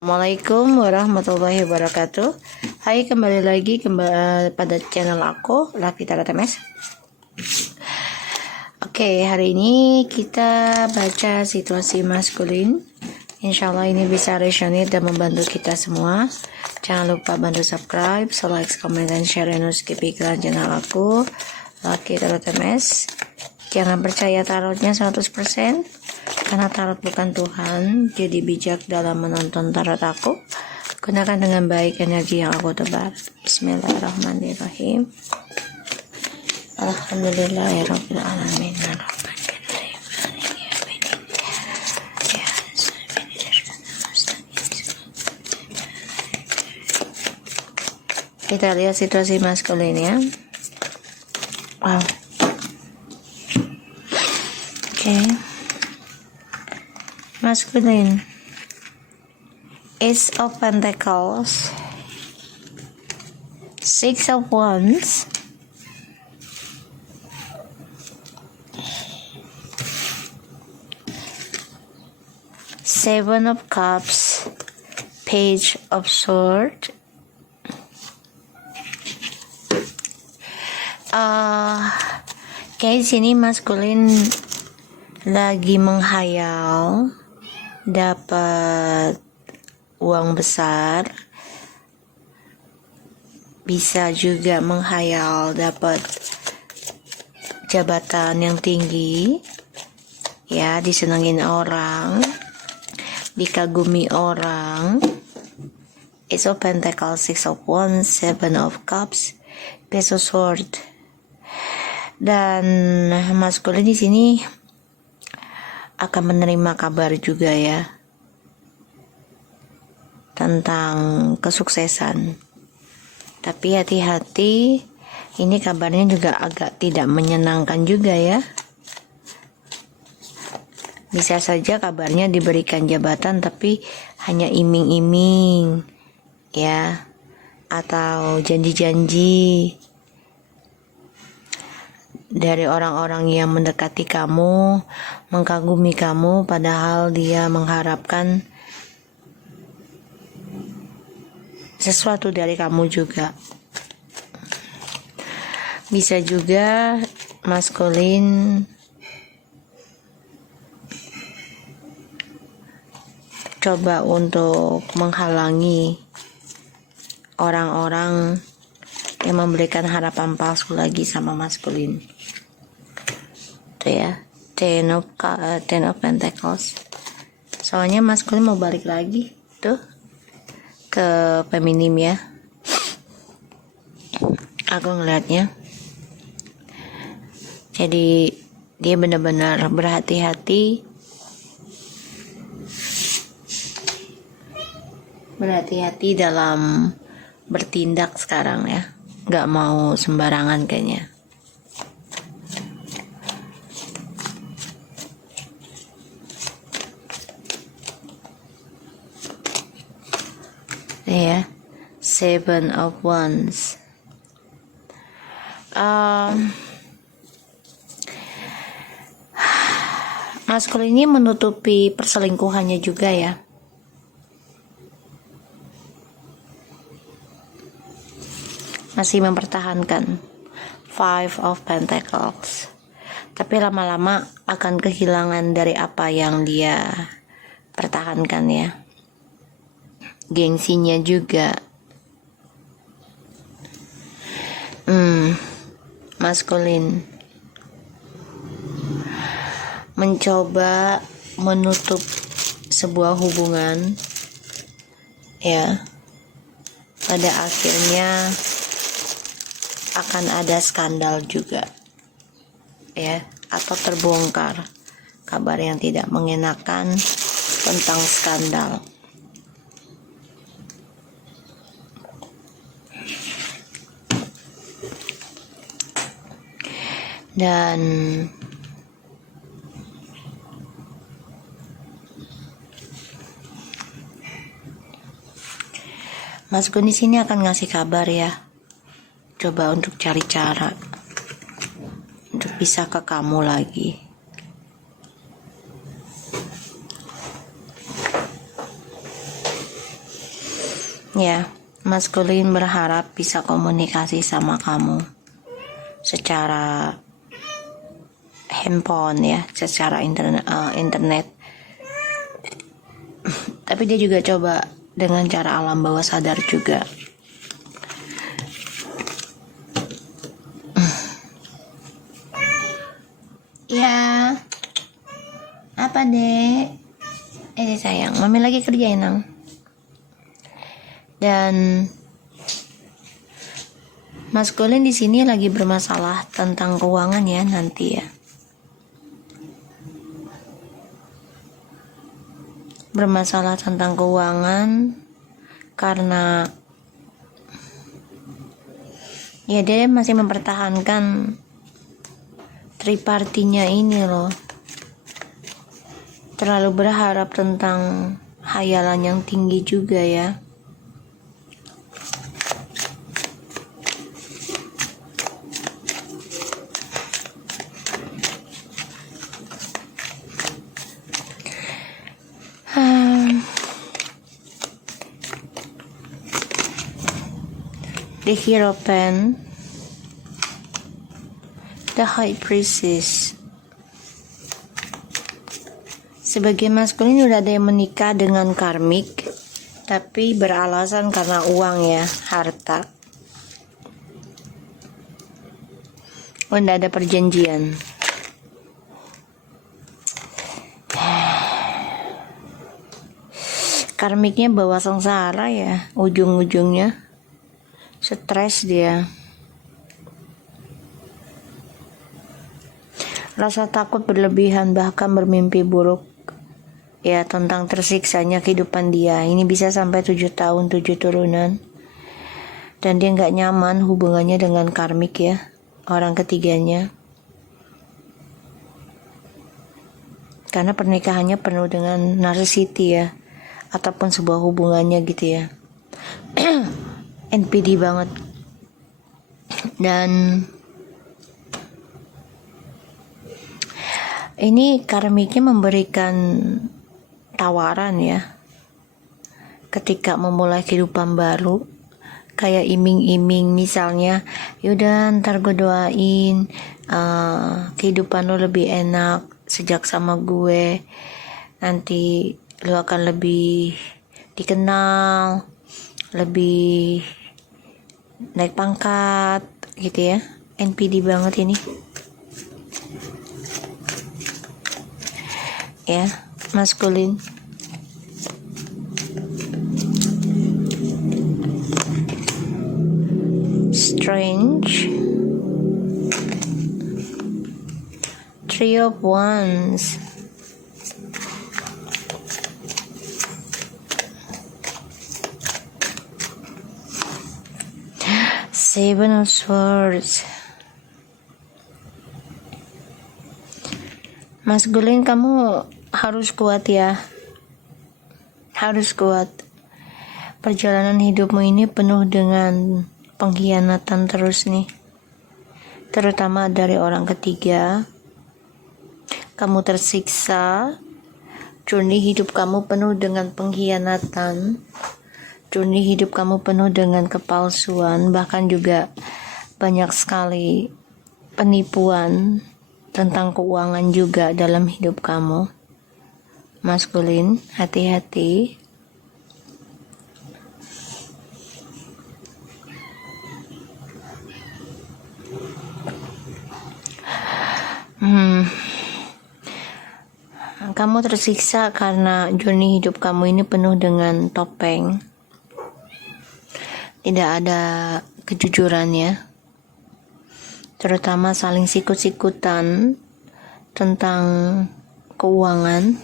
Assalamualaikum warahmatullahi wabarakatuh. Hai, kembali lagi pada channel aku, Lavita TMS. Oke, hari ini kita baca situasi maskulin. Insya Allah ini bisa resonate dan membantu kita semua. Jangan lupa bantu subscribe, like, comment, dan share, dan skip iklan channel aku, Lavita TMS. Jangan percaya tarotnya 100%, karena tarot bukan Tuhan. Jadi bijak dalam menonton tarot aku. Gunakan dengan baik energi yang aku tebar. Bismillahirrahmanirrahim. Alhamdulillahirabbil alamin. Kita lihat situasi maskulin ya. Wow. Oke. Masculine, Ace of Pentacles, Six of Wands, Seven of Cups, Page of Swords. Kayak sini maskulin lagi menghayal dapat uang besar, bisa juga menghayal dapat jabatan yang tinggi, ya, disenengin orang, dikagumi orang. Ace of Pentacles, Six of Wands, Seven of Cups, Page of Swords. Dan maskulin di sini akan menerima kabar juga ya tentang kesuksesan. Tapi hati-hati, ini kabarnya juga agak tidak menyenangkan juga ya. Bisa saja kabarnya diberikan jabatan tapi hanya iming-iming ya, atau janji-janji dari orang-orang yang mendekati kamu, mengagumi kamu, padahal dia mengharapkan sesuatu dari kamu juga. Bisa juga maskulin coba untuk menghalangi orang-orang yang memberikan harapan palsu lagi sama maskulin. Tuh ya, Ten of Pentacles. Soalnya maskulin mau balik lagi tuh ke feminim ya. Aku ngeliatnya. Jadi dia benar-benar berhati-hati dalam bertindak sekarang ya. Gak mau sembarangan kayaknya. Ya, Seven of Wands. Maskulin ini menutupi perselingkuhannya juga ya. Masih mempertahankan Five of Pentacles. Tapi lama-lama akan kehilangan dari apa yang dia pertahankan ya. Gengsinya juga. Maskulin mencoba menutup sebuah hubungan ya. Pada akhirnya akan ada skandal juga ya, atau terbongkar kabar yang tidak mengenakan tentang skandal. Dan Mas Gun di sini akan ngasih kabar ya. Coba untuk cari cara untuk bisa ke kamu lagi. Ya, maskulin berharap bisa komunikasi sama kamu secara handphone ya, secara internet. Tapi dia juga coba dengan cara alam bawah sadar juga. Ya, apa dek? Sayang, mami lagi kerja Nang. Dan maskulin di sini lagi bermasalah tentang keuangan ya nanti ya. Bermasalah tentang keuangan karena ya dia masih mempertahankan tripartinya ini loh. Terlalu berharap tentang hayalan yang tinggi juga ya. The Hierophant, the High Priestess. Sebagai maskulin udah ada yang menikah dengan karmik, tapi beralasan karena uang ya, harta. Udah ada perjanjian. Karmiknya bawa sengsara ya, ujung-ujungnya stres dia. Rasa takut berlebihan, bahkan bermimpi buruk ya tentang tersiksanya kehidupan dia. Ini bisa sampai 7 tahun 7 turunan. Dan dia gak nyaman hubungannya dengan karmik ya, orang ketiganya. Karena pernikahannya penuh dengan narsisiti ya, ataupun sebuah hubungannya gitu ya. NPD banget. Dan ini karmiknya memberikan tawaran ya ketika memulai kehidupan baru, kayak iming-iming misalnya, yaudah ntar gue doain kehidupan lo lebih enak sejak sama gue, nanti lo akan lebih dikenal, lebih naik pangkat gitu ya. NPD banget ini ya, maskulin. Strange. Three of Wands. Seven of Swords. Maskulin, kamu harus kuat ya. Harus kuat. Perjalanan hidupmu ini penuh dengan pengkhianatan terus nih. Terutama dari orang ketiga. Kamu tersiksa. Journey hidup kamu penuh dengan pengkhianatan. Journey hidup kamu penuh dengan kepalsuan. Bahkan juga banyak sekali penipuan tentang keuangan juga dalam hidup kamu. Maskulin, hati-hati. Kamu tersiksa karena journey hidup kamu ini penuh dengan topeng. Tidak ada kejujuran ya. Terutama saling sikut-sikutan tentang keuangan.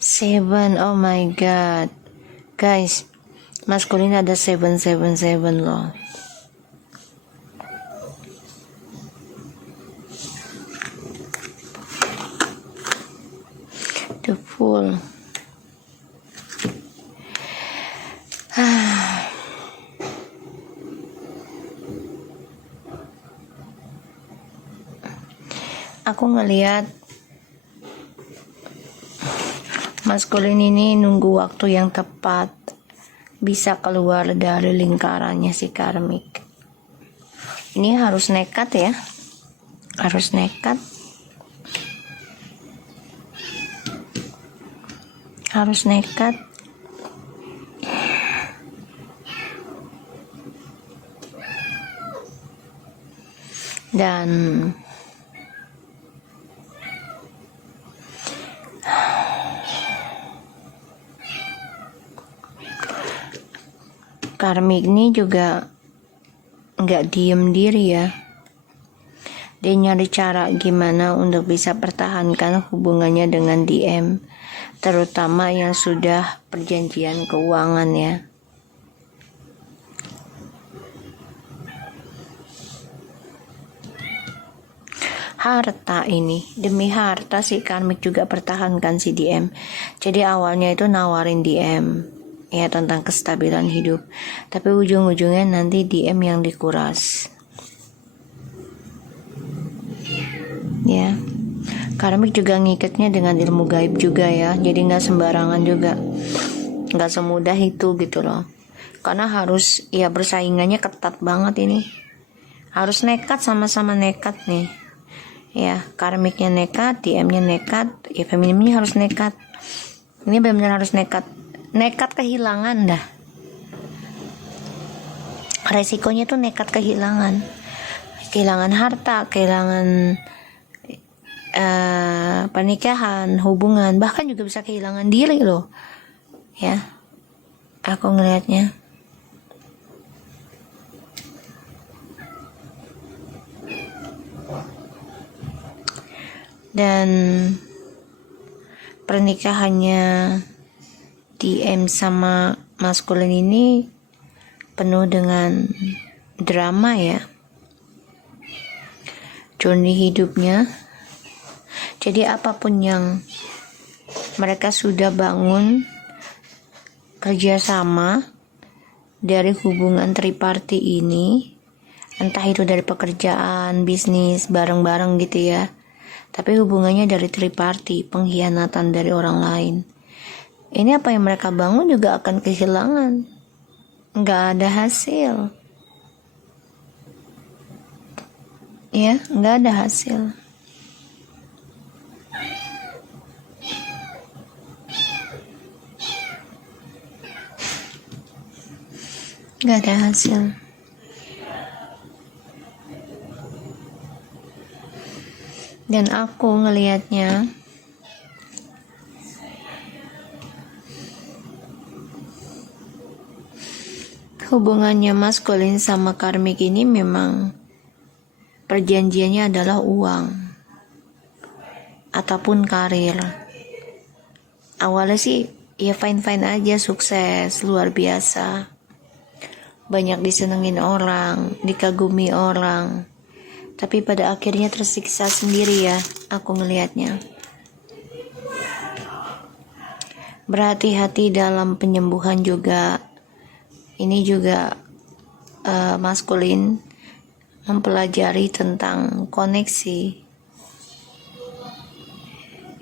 Seven, oh my god. Guys, maskulin ada 777 loh. The Fool. aku ngelihat maskulin ini nunggu waktu yang tepat bisa keluar dari lingkarannya si karmik. Ini harus nekat ya, harus nekat, harus nekat. Dan karmik ini juga nggak diem diri ya. Dia nyari cara gimana untuk bisa pertahankan hubungannya dengan DM, terutama yang sudah perjanjian keuangan ya. Harta ini, demi harta si karmik juga pertahankan si DM. Jadi awalnya itu nawarin DM ya tentang kestabilan hidup, tapi ujung-ujungnya nanti DM yang dikuras ya. Karmik juga ngikatnya dengan ilmu gaib juga ya, jadi nggak sembarangan juga, nggak semudah itu gitu loh, karena harus ya bersaingannya ketat banget ini, harus nekat, sama-sama nekat nih ya. Karmiknya nekat, DM-nya nekat, ya feminimnya harus nekat. Ini benar-benar harus nekat kehilangan dah. Resikonya tuh nekat kehilangan harta, kehilangan pernikahan, hubungan, bahkan juga bisa kehilangan diri loh ya, aku ngelihatnya. Dan pernikahannya DM sama maskulin ini penuh dengan drama ya, journey hidupnya. Jadi apapun yang mereka sudah bangun kerjasama dari hubungan triparty ini, entah itu dari pekerjaan, bisnis, bareng-bareng gitu ya, tapi hubungannya dari triparty, pengkhianatan dari orang lain, ini apa yang mereka bangun juga akan kehilangan, nggak ada hasil ya, nggak ada hasil. Nggak ada hasil. Dan aku ngelihatnya hubungannya maskulin sama karmik ini memang perjanjiannya adalah uang ataupun karir. Awalnya sih ya fine-fine aja, sukses, luar biasa, banyak disenengin orang, dikagumi orang, tapi pada akhirnya tersiksa sendiri ya, aku ngelihatnya. Berhati-hati dalam penyembuhan juga. Ini juga maskulin mempelajari tentang koneksi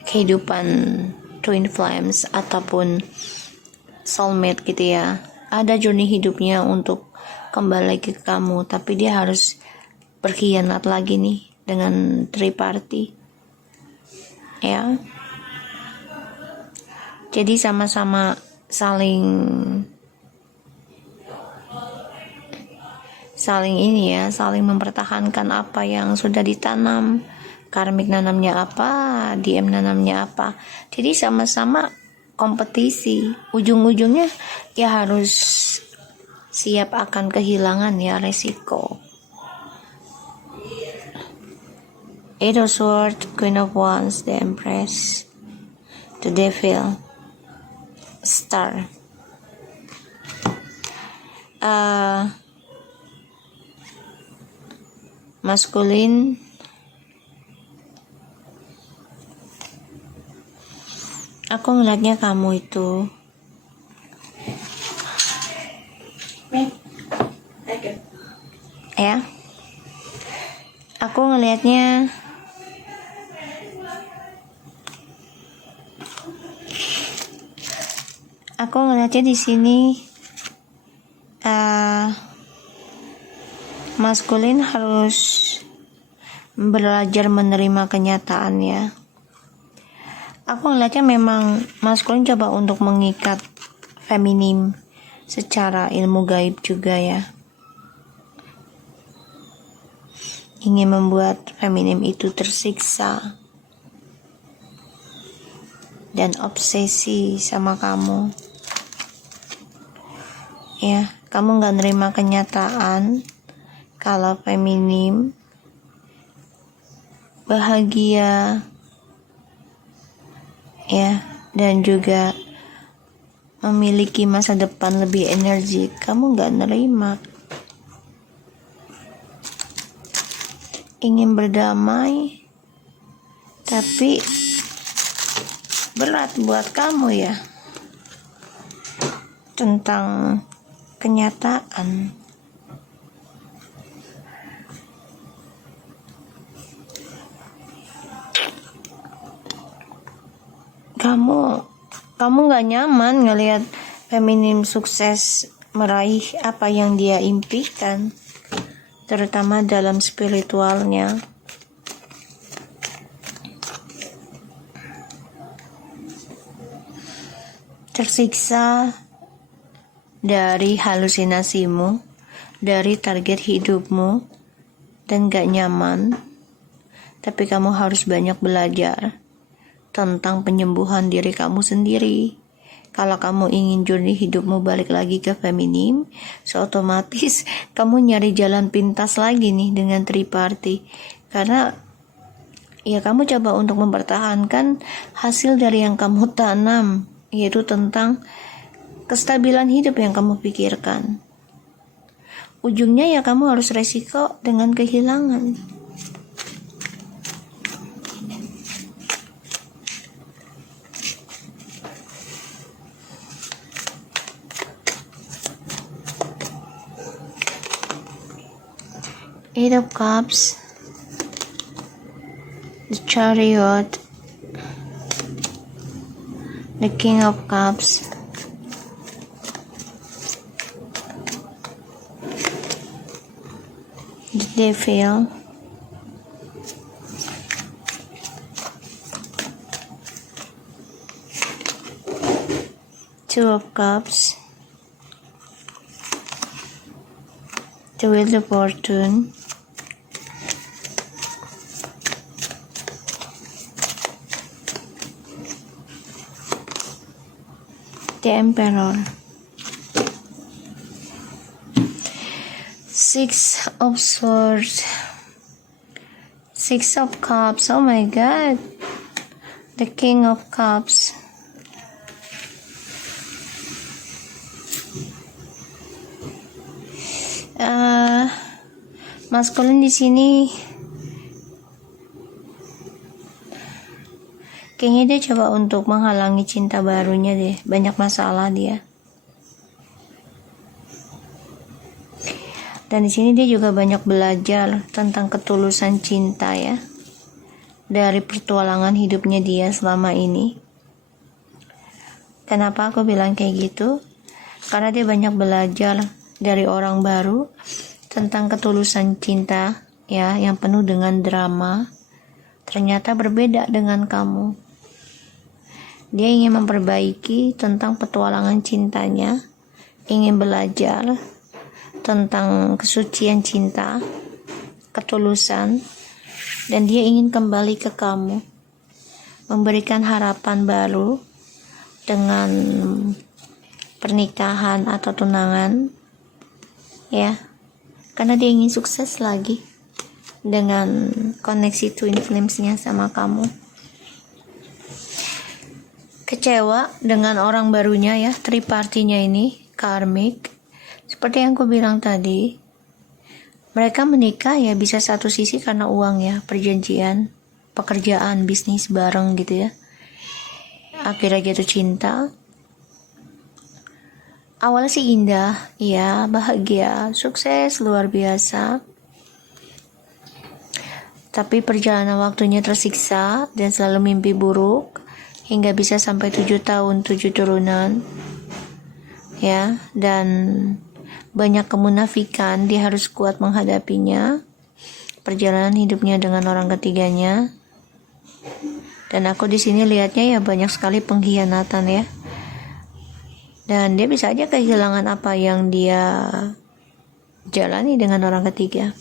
kehidupan twin flames ataupun soulmate gitu ya. Ada journey hidupnya untuk kembali ke kamu, tapi dia harus berkhianat lagi nih dengan triparty ya. Jadi sama-sama saling ini ya, saling mempertahankan apa yang sudah ditanam. Karmik nanamnya apa, DM nanamnya apa. Jadi sama-sama kompetisi. Ujung-ujungnya ya harus siap akan kehilangan ya, resiko. Eight of Swords, Queen of Wands, the Empress, the Devil, Star. Maskulin aku ngeliatnya kamu itu ya, aku ngelihatnya Aku ngeliatnya di sini maskulin harus belajar menerima kenyataan ya. Aku ngeliatnya memang maskulin coba untuk mengikat feminim secara ilmu gaib juga ya. Ingin membuat feminim itu tersiksa dan obsesi sama kamu. Ya, kamu gak nerima kenyataan kalau feminim bahagia ya, dan juga memiliki masa depan lebih energik. Kamu gak nerima. Ingin berdamai, tapi berat buat kamu ya tentang kenyataan. Kamu gak nyaman ngelihat feminim sukses meraih apa yang dia impikan, terutama dalam spiritualnya. Tersiksa dari halusinasimu, dari target hidupmu, dan gak nyaman. Tapi kamu harus banyak belajar tentang penyembuhan diri kamu sendiri. Kalau kamu ingin journey hidupmu balik lagi ke feminim, otomatis kamu nyari jalan pintas lagi nih dengan triparty. Karena ya kamu coba untuk mempertahankan hasil dari yang kamu tanam, yaitu tentang kestabilan hidup yang kamu pikirkan. Ujungnya ya kamu harus resiko dengan kehilangan. Eight of Cups, the Chariot, the King of Cups, the Devil, Two of Cups, the Wheel of Fortune, the Emperor, Six of Swords, Six of Cups, oh my god, the King of Cups, maskulin di sini kayaknya dia coba untuk menghalangi cinta barunya deh, banyak masalah dia. Dan di sini dia juga banyak belajar tentang ketulusan cinta ya, dari petualangan hidupnya dia selama ini. Kenapa aku bilang kayak gitu? Karena dia banyak belajar dari orang baru tentang ketulusan cinta ya, yang penuh dengan drama. Ternyata berbeda dengan kamu. Dia ingin memperbaiki tentang petualangan cintanya, ingin belajar tentang kesucian cinta, ketulusan, dan dia ingin kembali ke kamu, memberikan harapan baru dengan pernikahan atau tunangan ya, karena dia ingin sukses lagi dengan koneksi twin flames-nya sama kamu. Kecewa dengan orang barunya ya, tripartinya ini karmik. Seperti yang aku bilang tadi, mereka menikah ya bisa satu sisi karena uang ya, perjanjian, pekerjaan, bisnis bareng gitu ya. Akhirnya jatuh cinta. Awalnya sih indah, ya, bahagia, sukses, luar biasa. Tapi perjalanan waktunya tersiksa dan selalu mimpi buruk, hingga bisa sampai 7 tahun 7 turunan. ya, dan banyak kemunafikan. Dia harus kuat menghadapinya, perjalanan hidupnya dengan orang ketiganya. Dan aku di sini lihatnya ya banyak sekali pengkhianatan ya. Dan dia bisa aja kehilangan apa yang dia jalani dengan orang ketiga.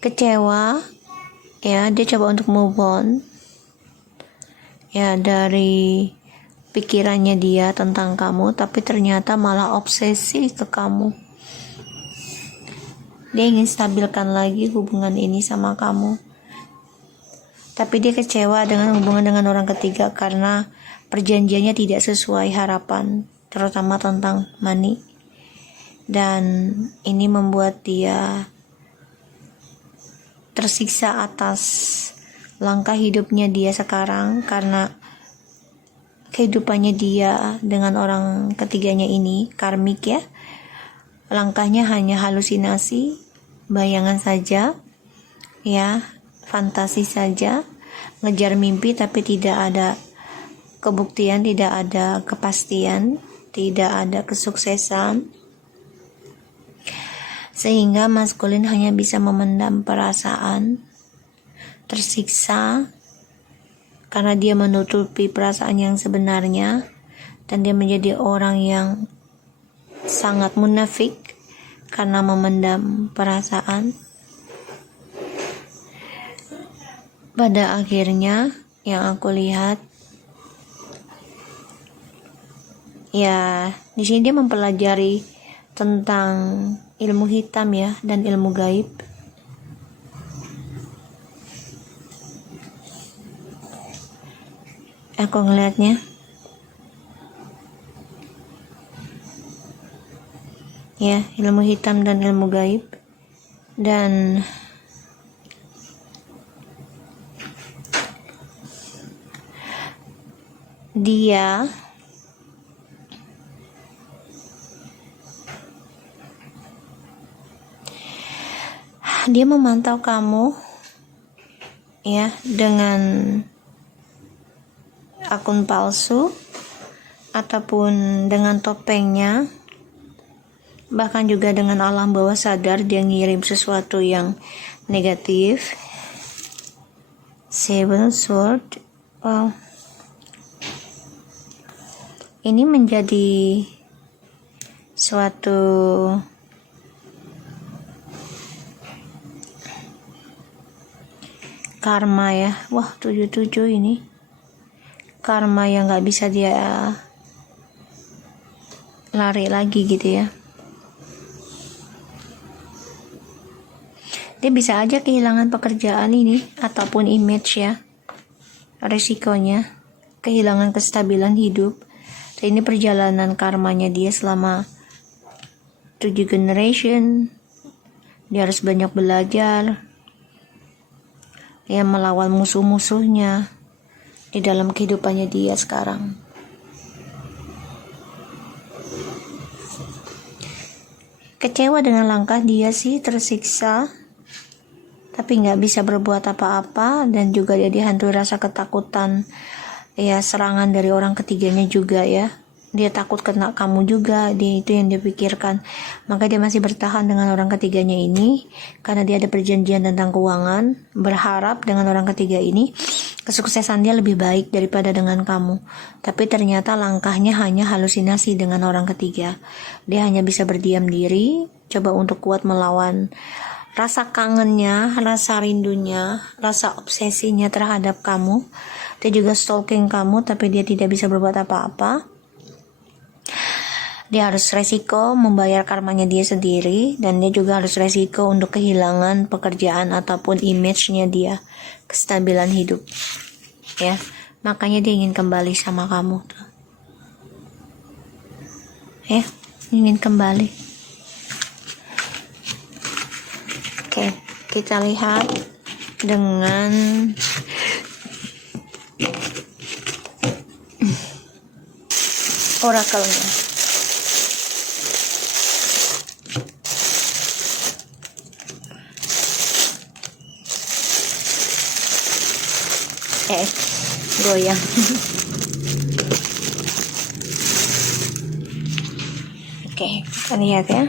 Kecewa, ya, dia coba untuk move on ya dari pikirannya dia tentang kamu, tapi ternyata malah obsesi ke kamu. Dia ingin stabilkan lagi hubungan ini sama kamu, tapi dia kecewa dengan hubungan dengan orang ketiga karena perjanjiannya tidak sesuai harapan, terutama tentang money. Dan ini membuat dia tersiksa atas langkah hidupnya dia sekarang, karena kehidupannya dia dengan orang ketiganya ini karmik ya. Langkahnya hanya halusinasi, bayangan saja ya, fantasi saja, ngejar mimpi tapi tidak ada kebuktian, tidak ada kepastian, tidak ada kesuksesan. Sehingga maskulin hanya bisa memendam perasaan, tersiksa karena dia menutupi perasaan yang sebenarnya, dan dia menjadi orang yang sangat munafik karena memendam perasaan. Pada akhirnya yang aku lihat ya, di sini dia mempelajari tentang ilmu hitam ya, dan ilmu gaib. Aku ngelihatnya ya, ilmu hitam dan ilmu gaib. Dan dia memantau kamu ya dengan akun palsu ataupun dengan topengnya, bahkan juga dengan alam bawah sadar dia ngirim sesuatu yang negatif. Seven Sword, wow, ini menjadi suatu karma ya. Wah, 77 ini karma yang gak bisa dia lari lagi gitu ya. Dia bisa aja kehilangan pekerjaan ini ataupun image ya, resikonya kehilangan kestabilan hidup. Dan ini perjalanan karmanya dia selama 7 generation. Dia harus banyak belajar ya, melawan musuh-musuhnya di dalam kehidupannya dia sekarang. Kecewa dengan langkah dia sih, tersiksa tapi nggak bisa berbuat apa-apa, dan juga dia dihantui rasa ketakutan ya, serangan dari orang ketiganya juga ya. Dia takut kena kamu juga, dia itu yang dia pikirkan. Maka dia masih bertahan dengan orang ketiganya ini karena dia ada perjanjian tentang keuangan, berharap dengan orang ketiga ini kesuksesan dia lebih baik daripada dengan kamu. Tapi ternyata langkahnya hanya halusinasi dengan orang ketiga. Dia hanya bisa berdiam diri, coba untuk kuat melawan rasa kangennya, rasa rindunya, rasa obsesinya terhadap kamu. Dia juga stalking kamu, tapi dia tidak bisa berbuat apa-apa. Dia harus resiko membayar karmanya dia sendiri, dan dia juga harus resiko untuk kehilangan pekerjaan ataupun image-nya dia, kestabilan hidup ya. Makanya dia ingin kembali sama kamu tuh ya, ingin kembali. Oke, kita lihat dengan orakelnya. Goyang. Oke, kita lihat ya.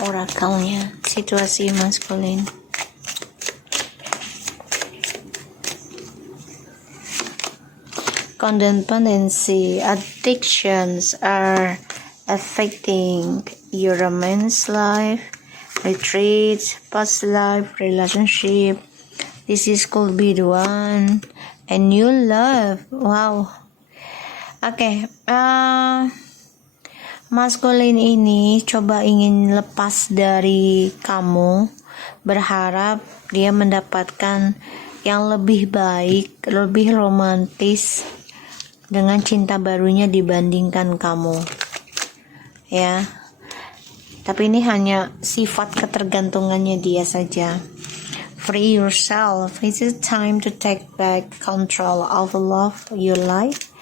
Orakelnya, situasi maskulin. Codependency, addictions are affecting your romance life, retreats, past life, relationship. This is could be the one. A new love. Wow. Oke. Maskulin ini coba ingin lepas dari kamu, berharap dia mendapatkan yang lebih baik, lebih romantis dengan cinta barunya dibandingkan kamu. Ya. Tapi ini hanya sifat ketergantungannya dia saja. Free yourself. It's time to take back control of love your life.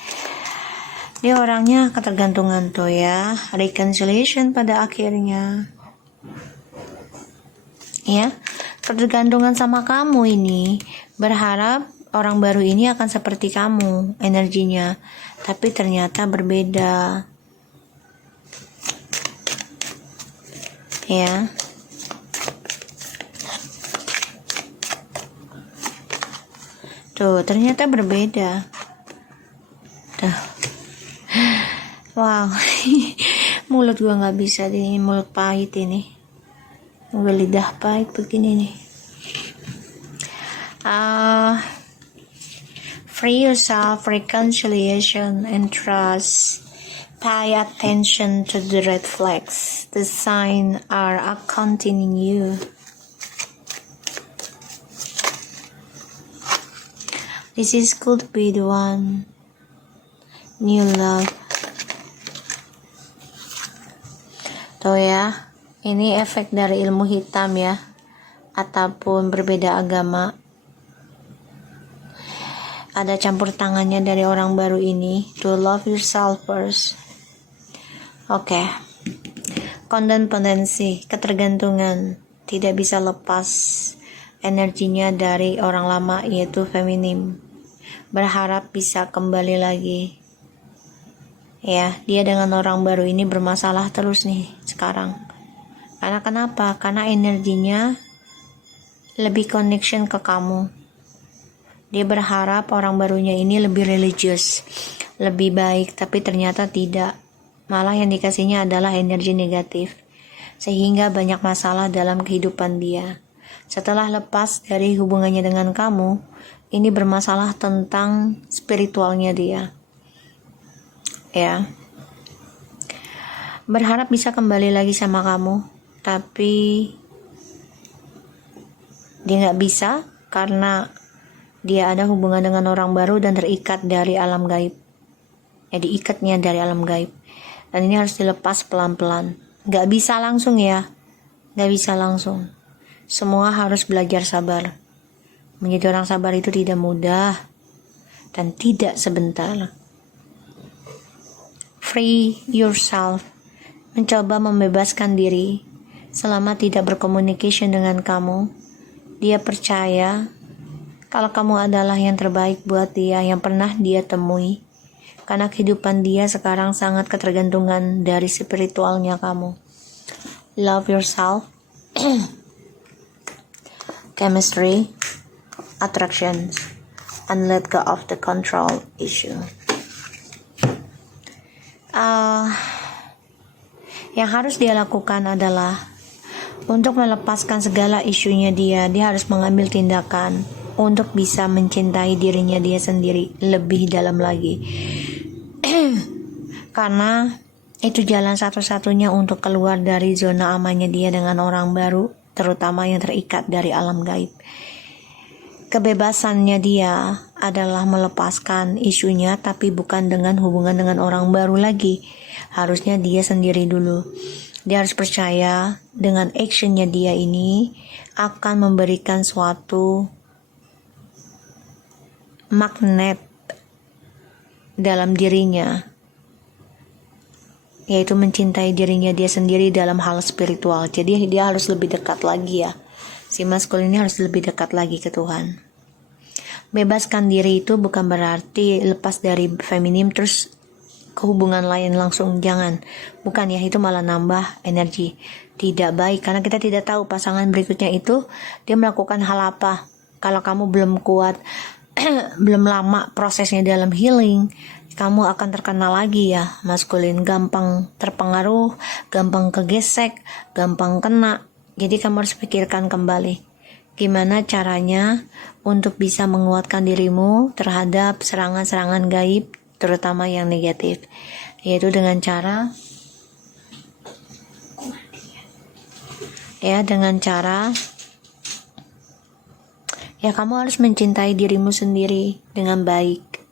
Dia orangnya ketergantungan tuh ya. Reconciliation pada akhirnya. Ya. Ketergantungan sama kamu ini. Berharap orang baru ini akan seperti kamu energinya. Tapi ternyata berbeda. Ya. Tuh, ternyata berbeda. Tuh. Wow. Mulut gua nggak bisa nih, mulut pahit ini. Gua lidah pahit begini nih. Free yourself, reconciliation, and trust. Pay attention to the red flags. The signs are accompanying you. This is could be the one. New love. Tuh ya, ini efek dari ilmu hitam ya, ataupun berbeda agama. Ada campur tangannya dari orang baru ini. To love yourself first. Oke. Codependency, ketergantungan, tidak bisa lepas energinya dari orang lama yaitu feminim. Berharap bisa kembali lagi. Ya, dia dengan orang baru ini bermasalah terus nih sekarang. Karena kenapa? Karena energinya lebih connection ke kamu. Dia berharap orang barunya ini lebih religius, lebih baik, tapi ternyata tidak. Malah yang dikasihnya adalah energi negatif. Sehingga banyak masalah dalam kehidupan dia. Setelah lepas dari hubungannya dengan kamu, ini bermasalah tentang spiritualnya dia. Ya, berharap bisa kembali lagi sama kamu, tapi dia nggak bisa karena dia ada hubungan dengan orang baru dan terikat dari alam gaib. Ya, diikatnya dari alam gaib, dan ini harus dilepas pelan-pelan. Nggak bisa langsung ya, nggak bisa langsung. Semua harus belajar sabar. Menjadi orang sabar itu tidak mudah dan tidak sebentar. Free yourself, mencoba membebaskan diri selama tidak berkomunikasi dengan kamu. Dia percaya kalau kamu adalah yang terbaik buat dia, yang pernah dia temui. Karena kehidupan dia sekarang sangat ketergantungan dari spiritualnya kamu. Love yourself. Chemistry, attraction, and let go of the control issue. Yang harus dia lakukan adalah untuk melepaskan segala isunya dia harus mengambil tindakan untuk bisa mencintai dirinya dia sendiri lebih dalam lagi. Karena itu jalan satu-satunya untuk keluar dari zona amannya dia dengan orang baru, terutama yang terikat dari alam gaib. Kebebasannya dia adalah melepaskan isunya, tapi bukan dengan hubungan dengan orang baru lagi. Harusnya dia sendiri dulu. Dia harus percaya dengan actionnya dia ini akan memberikan suatu magnet dalam dirinya, yaitu mencintai dirinya dia sendiri dalam hal spiritual. Jadi dia harus lebih dekat lagi ya. Si maskulin ini harus lebih dekat lagi ke Tuhan. Bebaskan diri itu bukan berarti lepas dari feminim terus ke hubungan lain langsung, jangan. Bukan ya, itu malah nambah energi. Tidak baik, karena kita tidak tahu pasangan berikutnya itu dia melakukan hal apa. Kalau kamu belum kuat, belum lama prosesnya dalam healing, kamu akan terkena lagi ya maskulin. Gampang terpengaruh, gampang kegesek, gampang kena. Jadi kamu harus pikirkan kembali gimana caranya untuk bisa menguatkan dirimu terhadap serangan-serangan gaib, terutama yang negatif, yaitu dengan cara kamu harus mencintai dirimu sendiri dengan baik.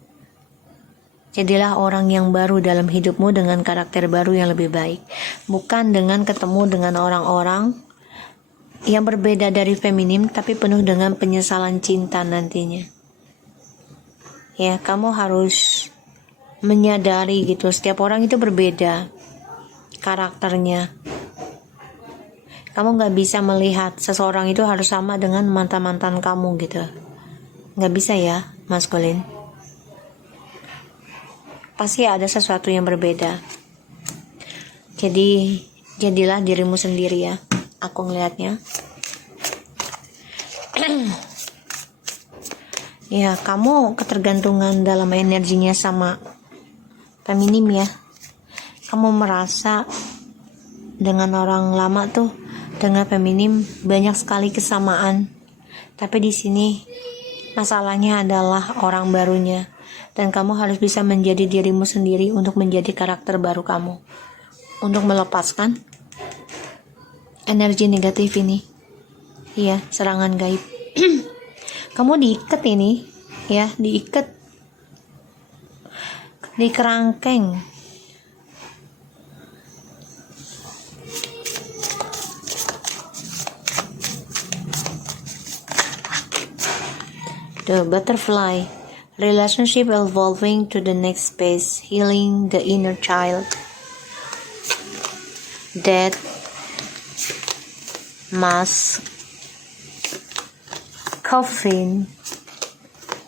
Jadilah orang yang baru dalam hidupmu dengan karakter baru yang lebih baik, bukan dengan ketemu dengan orang-orang yang berbeda dari feminim tapi penuh dengan penyesalan cinta nantinya. Ya, kamu harus menyadari gitu, setiap orang itu berbeda karakternya. Kamu gak bisa melihat seseorang itu harus sama dengan mantan-mantan kamu gitu. Gak bisa ya, maskulin. Pasti ada sesuatu yang berbeda. Jadi, jadilah dirimu sendiri ya. Aku ngelihatnya. Ya, kamu ketergantungan dalam energinya sama feminim ya. Kamu merasa dengan orang lama tuh, dengan feminim banyak sekali kesamaan. Tapi di sini masalahnya adalah orang barunya. Dan kamu harus bisa menjadi dirimu sendiri untuk menjadi karakter baru kamu. Untuk melepaskan energi negatif ini. Iya, serangan gaib. Kamu diikat ini, ya, diikat di kerangkeng. The butterfly, relationship evolving to the next phase, healing the inner child. Death, mask, coffin,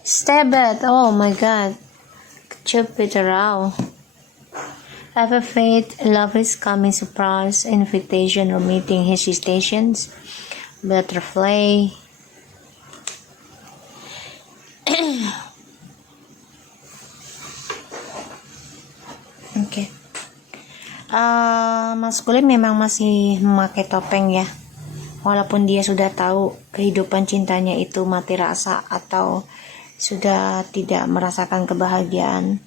stabbat. Oh my God, Jupiter. Have a faith, love is coming, surprise, invitation or meeting, hesitations, butterfly. Oke. Maskulin memang masih memakai topeng ya. Walaupun dia sudah tahu kehidupan cintanya itu mati rasa atau sudah tidak merasakan kebahagiaan,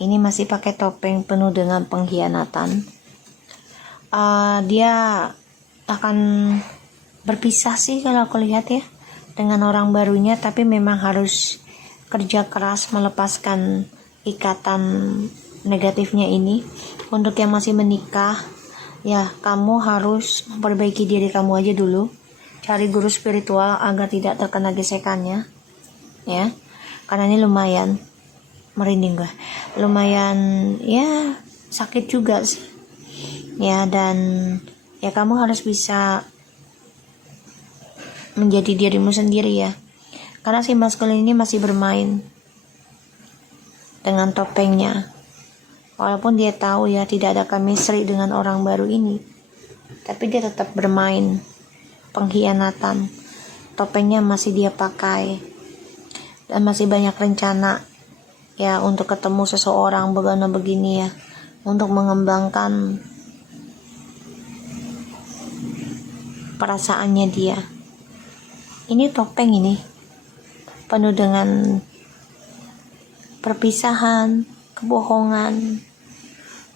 ini masih pakai topeng penuh dengan pengkhianatan. Dia akan berpisah sih kalau aku lihat ya dengan orang barunya, tapi memang harus kerja keras melepaskan ikatan negatifnya ini. Untuk yang masih menikah, ya, kamu harus memperbaiki diri kamu aja dulu. Cari guru spiritual agar tidak terkena gesekannya. Ya. Karena ini lumayan merinding gue. Lumayan ya sakit juga sih. Ya, dan ya kamu harus bisa menjadi dirimu sendiri ya. Karena si maskulin ini masih bermain dengan topengnya. Walaupun dia tahu ya tidak ada chemistry dengan orang baru ini, tapi dia tetap bermain pengkhianatan. Topengnya masih dia pakai, dan masih banyak rencana ya untuk ketemu seseorang begini ya, untuk mengembangkan perasaannya dia. Ini topeng ini penuh dengan perpisahan, kebohongan,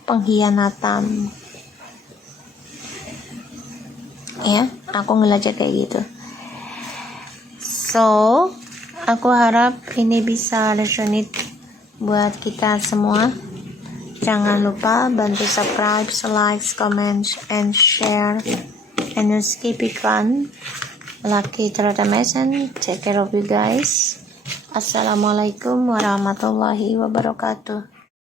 pengkhianatan. Ya, aku ngeliatnya kayak gitu. So, aku harap ini bisa resonate buat kita semua. Jangan lupa bantu subscribe, like, comment, and share. And skip iklan. Lucky Mason, take care of you guys. Assalamualaikum warahmatullahi wabarakatuh.